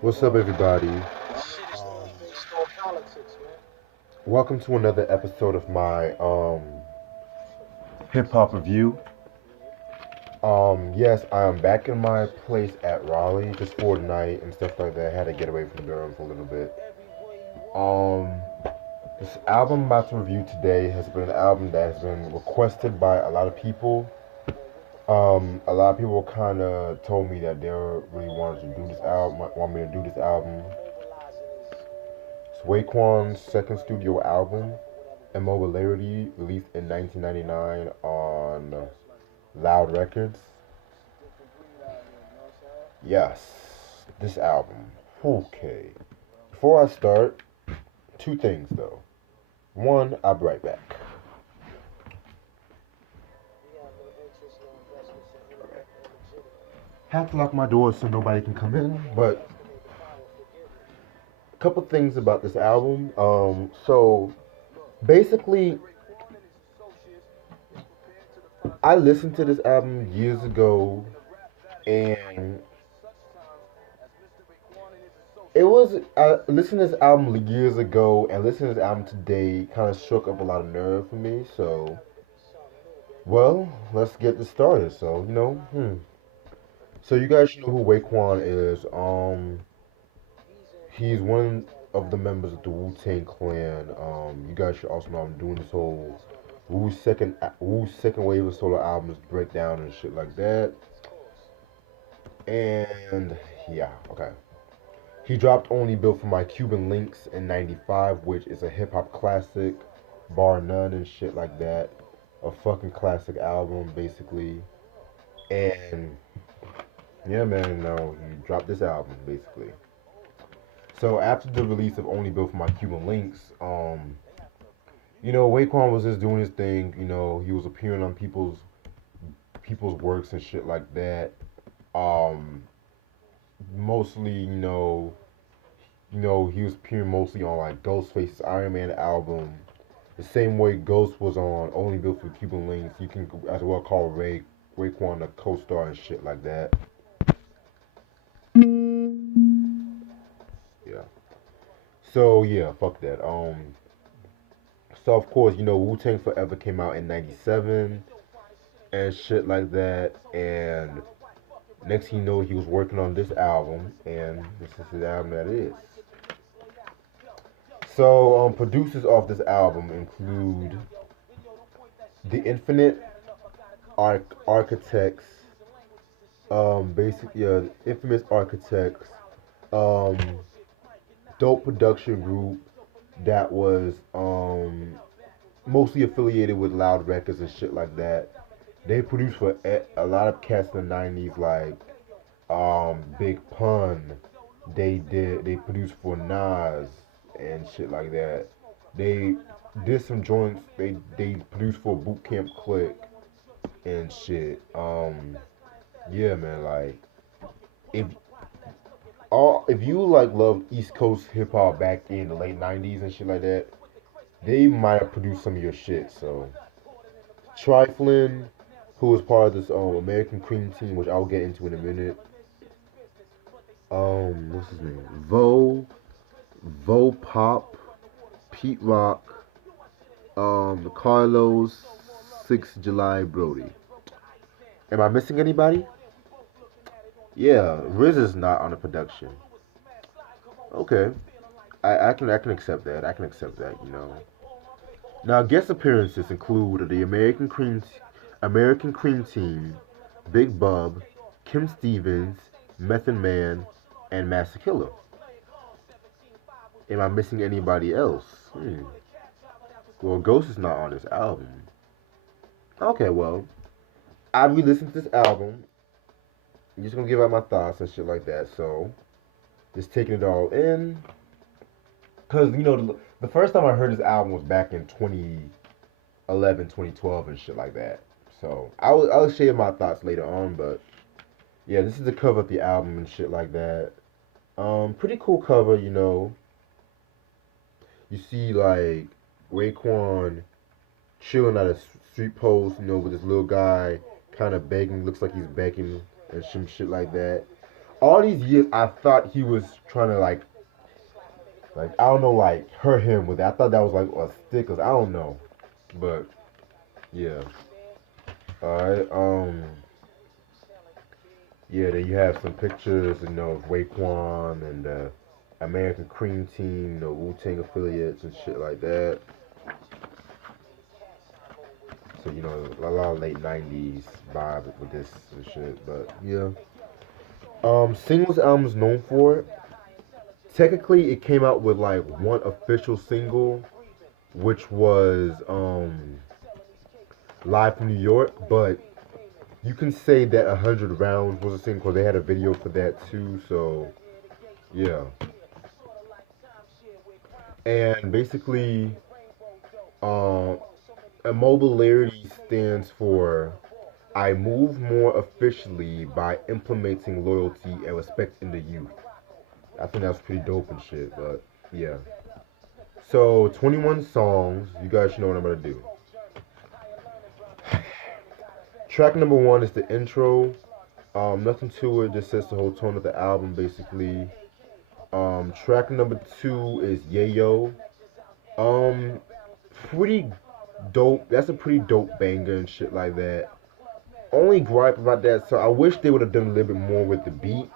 What's up, everybody? Um, Welcome to another episode of my hip hop review. Yes, I am back in my place at Raleigh just for tonight and stuff like that. I had to get away from Durham for a little bit. Um, this album I'm about to review today has been an album that has been requested by a lot of people. A lot of people kind of told me that they really wanted to do this album, want me to do this album. It's Raekwon's second studio album. Immobilarity, released in 1999 on Loud Records. Yes, this album. Okay. Before I start, two things though. One, I'll be right back. Have to lock my doors so nobody can come in, but a couple things about this album. So basically, I listened to this album years ago, and it was I listened to this album years ago and listening to this album today kind of shook up a lot of nerve for me. So, well, let's get this started. So you guys should know who Raekwon is. He's one of the members of the Wu Tang Clan. You guys should also know I'm doing this whole Wu's second wave of solo albums breakdown and shit like that. And yeah, okay. He dropped Only Built for My Cuban Links in '95, which is a hip hop classic, bar none and shit like that. A fucking classic album, basically. And yeah, man, no, he dropped this album, basically. So after the release of Only Built for My Cuban Links, Raekwon was just doing his thing. He was appearing on people's works and shit like that. Um, Mostly, he was appearing mostly on like Ghostface's Iron Man album. The same way Ghost was on Only Built for Cuban Links, you can as well call Raekwon a co-star and shit like that. Yeah. So yeah, fuck that. So of course, Wu Tang Forever came out in '97 and shit like that. And next thing you know, he was working on this album, and this is the album that is. So producers of this album include the Infinite Architects, Infamous Architects, um, dope production group that was mostly affiliated with Loud Records and shit like that. They produced for a lot of cats in the '90s, like Big Pun. They produced for Nas and shit like that. They did some joints. They produced for Boot Camp Click and shit. Yeah, man. Like if if you like love East Coast hip hop back in the late '90s and shit like that, they might have produced some of your shit. So Triflin, who was part of this American Cream team, which I'll get into in a minute. What's his name? Vo Pop, Pete Rock, Carlos, 6 July Brody. Am I missing anybody? Yeah, Riz is not on the production. Okay, I can accept that. I can accept that. Now guest appearances include the American Cream Team, Big Bub, Kim Stevens, Method Man, and Master Killer. Am I missing anybody else? Well, Ghost is not on this album. Okay, well, I re-listened to this album. I'm just gonna give out my thoughts and shit like that. So, just taking it all in. Cause the first time I heard this album was back in 2011, 2012, and shit like that. So I'll share my thoughts later on. But yeah, this is the cover of the album and shit like that. Pretty cool cover. You see like Raekwon chilling at a street post, with this little guy kind of begging, looks like he's begging and some shit like that. all these years I thought he was trying to like I don't know, like hurt him with it. I thought that was like a stick, 'cause I don't know, but yeah. All right. Yeah. Then you have some pictures, of Raekwon and the American Cream Team, Wu Tang affiliates and shit like that. So a lot of late '90s vibe with this and shit. But yeah. Singles albums known for it. Technically, it came out with like one official single, which was Live from New York, but you can say that 100 Rounds was a single because they had a video for that too. So yeah, and basically, um, Immobilarity stands for I move more officially by implementing loyalty and respect in the youth. I think that's pretty dope and shit. But yeah, so 21 songs. You guys should know what I'm gonna do. Track number one is the intro. Nothing to it, just sets the whole tone of the album basically. Track number two is Yayo. Um, Pretty dope. That's a pretty dope banger and shit like that. Only gripe about that, so I wish they would have done a little bit more with the beat,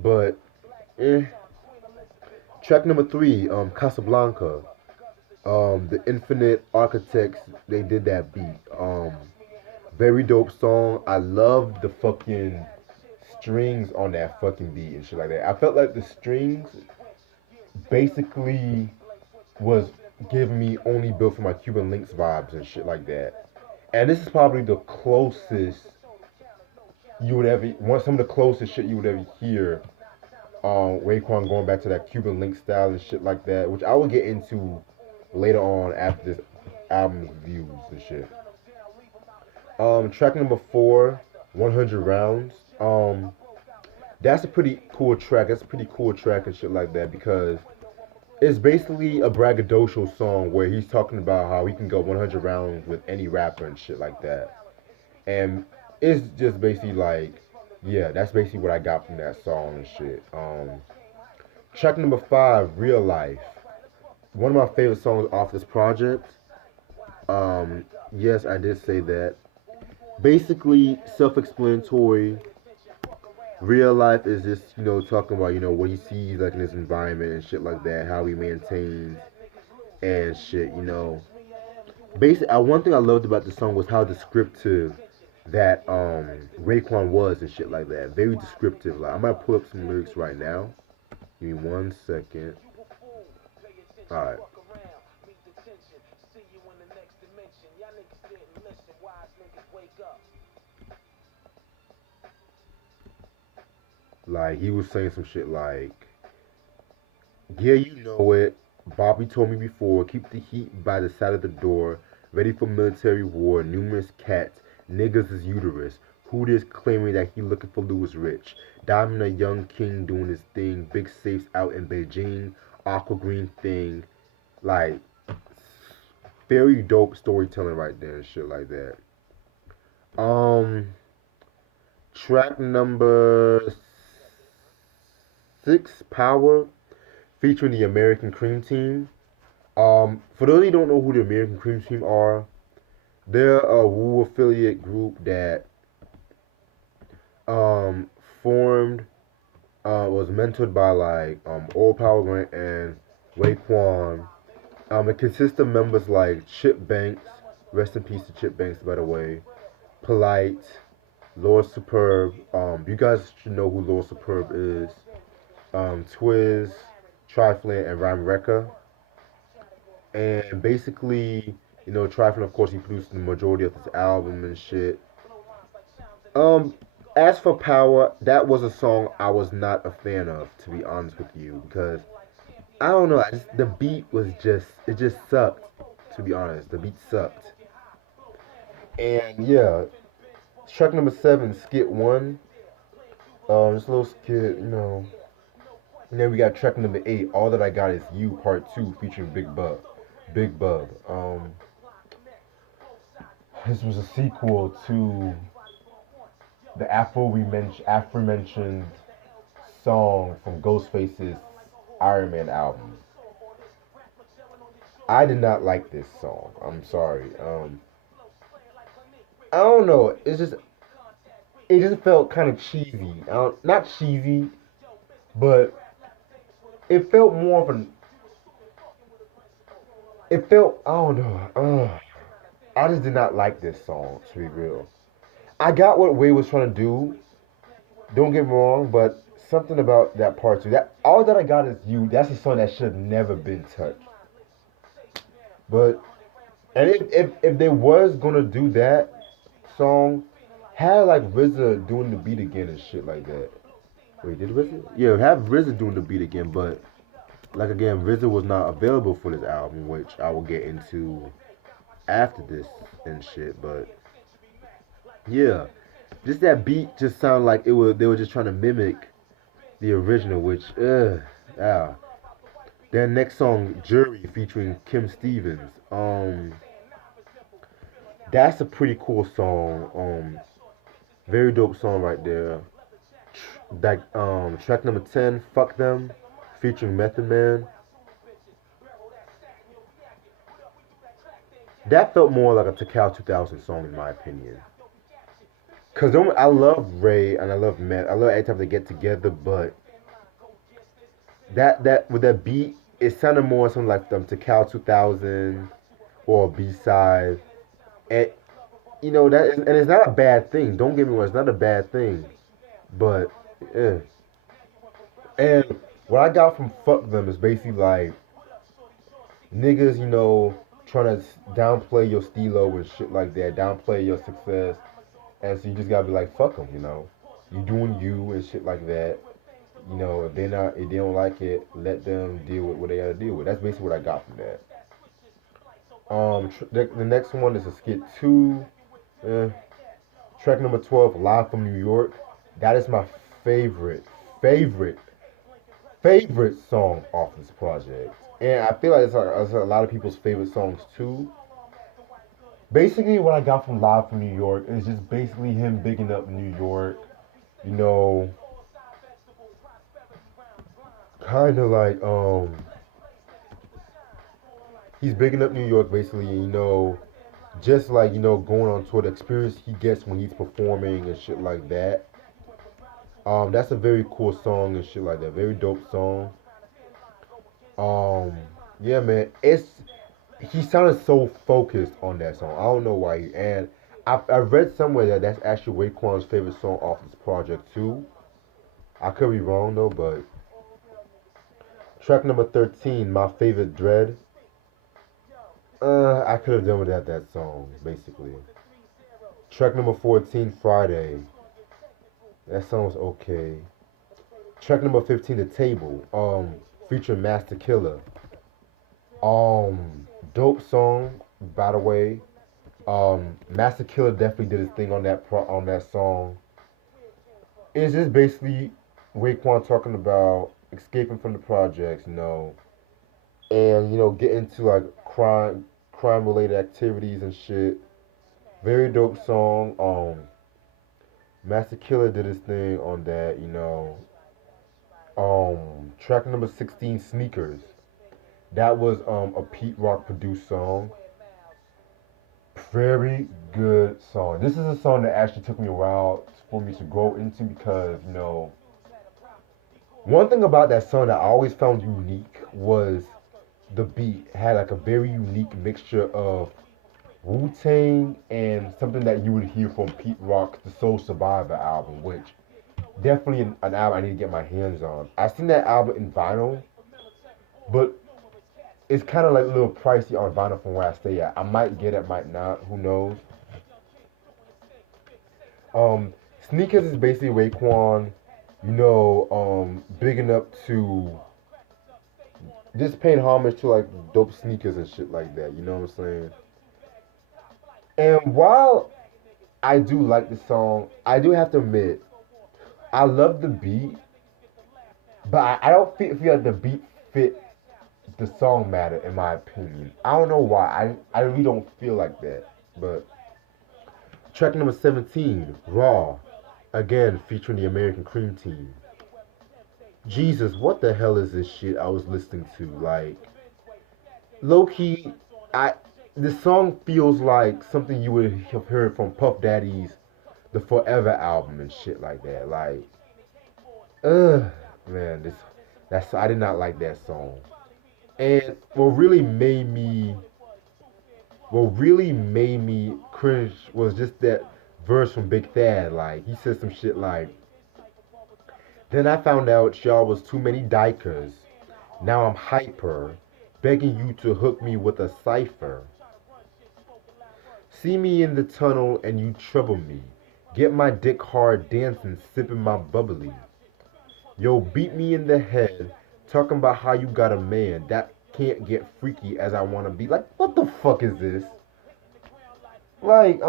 but eh. Track number three, Casablanca. The Infinite Architects, they did that beat. Very dope song. I love the fucking strings on that fucking beat and shit like that. I felt like the strings basically was giving me only built for my Cuban Links vibes and shit like that. And this is probably the closest you would ever, one some of the closest shit you would ever hear. Raekwon going back to that Cuban Link style and shit like that, which I will get into later on after this album reviews and shit. Track number four, 100 Rounds. That's a pretty cool track. That's a pretty cool track and shit like that because it's basically a braggadocio song where he's talking about how he can go 100 rounds with any rapper and shit like that. And it's just basically like, yeah, that's basically what I got from that song and shit. Track number five, Real Life. One of my favorite songs off this project. Yes, I did say that. Basically, self-explanatory. Real life is just talking about what he sees like in his environment and shit like that, how he maintains and shit. Basically, one thing I loved about the song was how descriptive that Raekwon was and shit like that. Very descriptive. Like I might pull up some lyrics right now. Give me 1 second. All right. Like he was saying some shit like, "Yeah, you know it. Bobby told me before. Keep the heat by the side of the door. Ready for military war. Numerous cats. Niggas is uterus. Who this claiming that he looking for Louis Rich? Diamond a young king doing his thing. Big safes out in Beijing. Aqua green thing. Like very dope storytelling right there and shit like that. Um, Track number six, Power, featuring the American Cream Team. For those who don't know who the American Cream Team are, they're a Wu affiliate group that um, formed, was mentored by like Old Power Grant and Raekwon. It consists of members like Chip Banks, rest in peace to Chip Banks, by the way, Polite, Lord Superb. You guys should know who Lord Superb is. Twiz, Triflin, and Rhyme Wrecker. And basically, Triflin, of course, he produced the majority of this album and shit. Um, as for Power, that was a song I was not a fan of, to be honest with you, because I don't know, the beat was it just sucked, to be honest. The beat sucked. And yeah, track number seven, Skit One. This little skit. And then we got track number eight, All That I Got Is You, Part Two, featuring Big Bub. Big Bub. This was a sequel to the aforementioned song from Ghostface's Iron Man album. I did not like this song. I'm sorry. I don't know. It just felt kind of cheesy. Not cheesy, but it felt more of an. It felt I don't know. I just did not like this song to be real. I got what Way was trying to do. Don't get me wrong, but something about that part too. That all that I got is you. That's a song that should have never been touched. But and if they was gonna do that song, have like RZA doing the beat again and shit like that. Wait, did RZA? Yeah, have RZA doing the beat again, but like again, RZA was not available for this album, which I will get into after this and shit. But yeah, just that beat just sounded like it was they were just trying to mimic the original, which yeah. Then next song, Jury featuring Kim Stevens. That's a pretty cool song. Very dope song right there. That track number 10, Fuck Them, featuring Method Man. That felt more like a Takao 2000 song in my opinion. Cause I love Ray and I love Meth. I love every time they get together, but that with that beat, it sounded more something like Takao 2000 or a B side. And and it's not a bad thing. Don't get me wrong, it's not a bad thing. But yeah. And what I got from Fuck Them is basically like niggas, trying to downplay your stilo and shit like that, downplay your success, and so you just gotta be like, fuck them. You doing you and shit like that. If they don't like it, let them deal with what they gotta deal with. That's basically what I got from that. The next one is a skit two, eh, track number 12, Live from New York. That is my favorite, favorite, favorite song off this project. And I feel like it's a lot of people's favorite songs too. Basically, what I got from Live from New York is just basically him bigging up New York. You know, kind of like he's bigging up New York basically. Just like going on tour, the experience he gets when he's performing and shit like that. That's a very cool song and shit like that. Very dope song. Um, yeah, man. He sounded so focused on that song. I don't know why. And I read somewhere that that's actually Raekwon's favorite song off this project too. I could be wrong though, but track number 13, My Favorite Dread. I could have done without that song, basically. Track number 14, Friday. That song was okay. Track number 15, The Table. Featuring Master Killer. Dope song, by the way. Master Killer definitely did his thing on that song. It's just basically Raekwon talking about escaping from the projects, and get into like crime related activities and shit. Very dope song. Master Killer did his thing on that. Track number 16, Sneakers. That was a Pete Rock produced song. Very good song. This is a song that actually took me a while for me to grow into because one thing about that song that I always found unique was the beat had like a very unique mixture of Wu Tang and something that you would hear from Pete Rock's The Soul Survivor album, which definitely an album I need to get my hands on. I've seen that album in vinyl, but it's kind of like a little pricey on vinyl from where I stay at. I might get it, might not. Who knows? Um, Sneakers is basically Raekwon, bigging up to just paying homage to like dope sneakers and shit like that. You know what I'm saying? And while I do like the song, I do have to admit I love the beat, but I don't feel like the beat fit the song matter in my opinion. I don't know why. I really don't feel like that. But track number 17, Raw, again featuring the American Cream Team. Jesus, what the hell is this shit I was listening to? Like, low key, I this song feels like something you would have heard from Puff Daddy's The Forever album and shit like that. Like, ugh, man, this that's I did not like that song. And what really made me cringe was just that verse from Big Thad. Like, he said some shit like, "Then I found out y'all was too many dykers. Now I'm hyper, begging you to hook me with a cipher. See me in the tunnel and you trouble me. Get my dick hard dancing, sipping my bubbly. Yo, beat me in the head, talking about how you got a man that can't get freaky as I wanna be." Like, what the fuck is this? Like,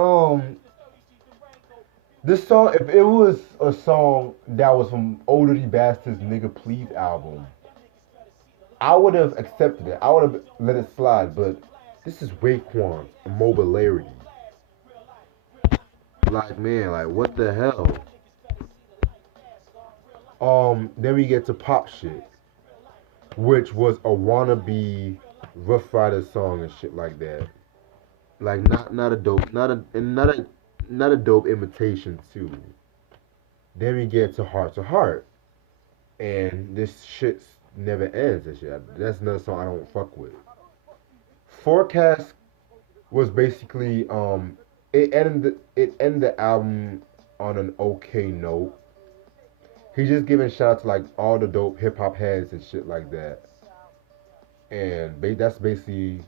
this song, if it was a song that was from Older Bastard's Nigga Please album, I would have accepted it. I would have let it slide, but this is Raekwon, Immobilarity. Like, man, like, what the hell? Then we get to Pop Shit, which was a wannabe Rough Rider song and shit like that. Like, not a dope, not a dope imitation too. Then we get to Heart, and this shit never ends. And shit. That's another song I don't fuck with. Forecast was basically it ended the album on an okay note. He's just giving shout out to like all the dope hip hop heads and shit like that. And that's basically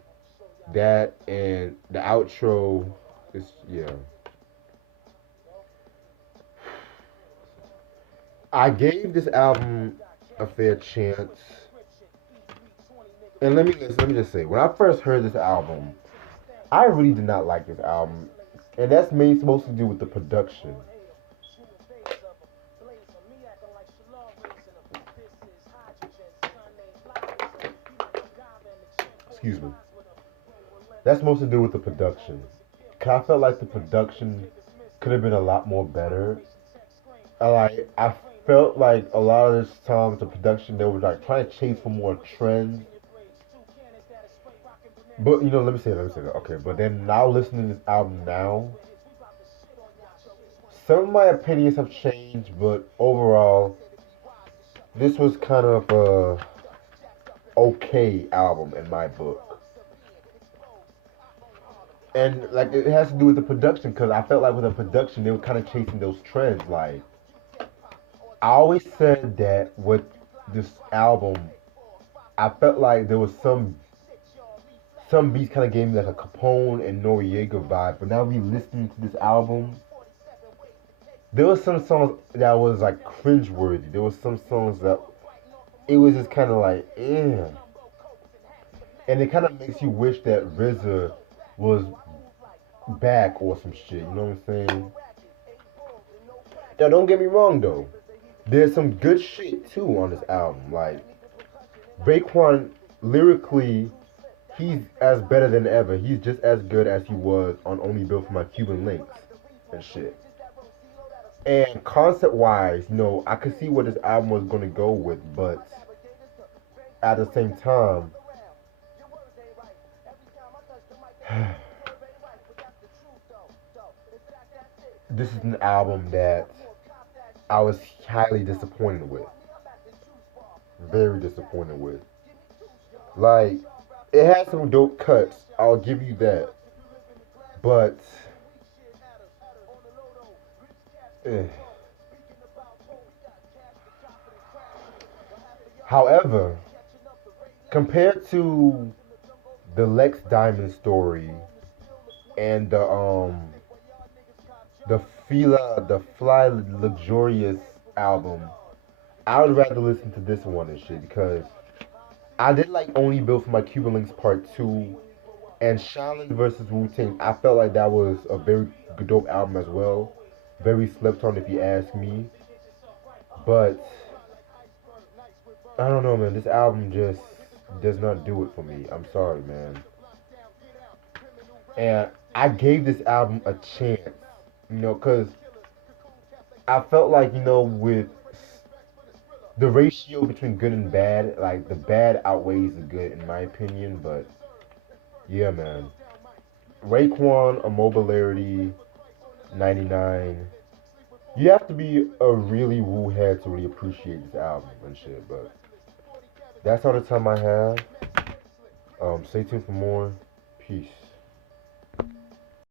that. And the outro is, yeah. I gave this album a fair chance. And let me just say, when I first heard this album, I really did not like this album, and that's mainly supposed to do with the production. Excuse me. That's supposed to do with the production. 'Cause I felt like the production could have been a lot more better. I felt like a lot of this times the production they were like trying to chase for more trends. But let me say that. Okay, but then now listening to this album now, some of my opinions have changed, but overall, this was kind of a okay album in my book. And like it has to do with the production because I felt like with the production they were kind of chasing those trends. Like, I always said that with this album, I felt like there was some beats kind of gave me like a Capone and Noriega vibe. But now we listening to this album, there was some songs that was like cringeworthy. There was some songs that it was just kind of like, eh. And it kind of makes you wish that RZA was back or some shit. You know what I'm saying? Now, don't get me wrong though. There's some good shit too on this album. Like, Raekwon, lyrically, he's as better than ever. He's just as good as he was on Only Built for My Cuban Links and shit. And concept wise, I could see what this album was gonna go with, but at the same time, this is an album that I was highly disappointed with. Very disappointed with. Like, it had some dope cuts. I'll give you that. But, eh. However, compared to the Lex Diamond story and the Fly Luxurious album, I would rather listen to this one and shit because I did like Only Built for My Cuban Links Part 2 and Shaolin versus Wu Tang. I felt like that was a very dope album as well. Very slept on if you ask me. But I don't know, man. This album just does not do it for me. I'm sorry, man. And I gave this album a chance, because I felt like, with the ratio between good and bad, like the bad outweighs the good in my opinion. But yeah, man, Raekwon, Immobilarity, 99. You have to be a really woo head to really appreciate this album and shit. But that's all the time I have. Stay tuned for more. Peace.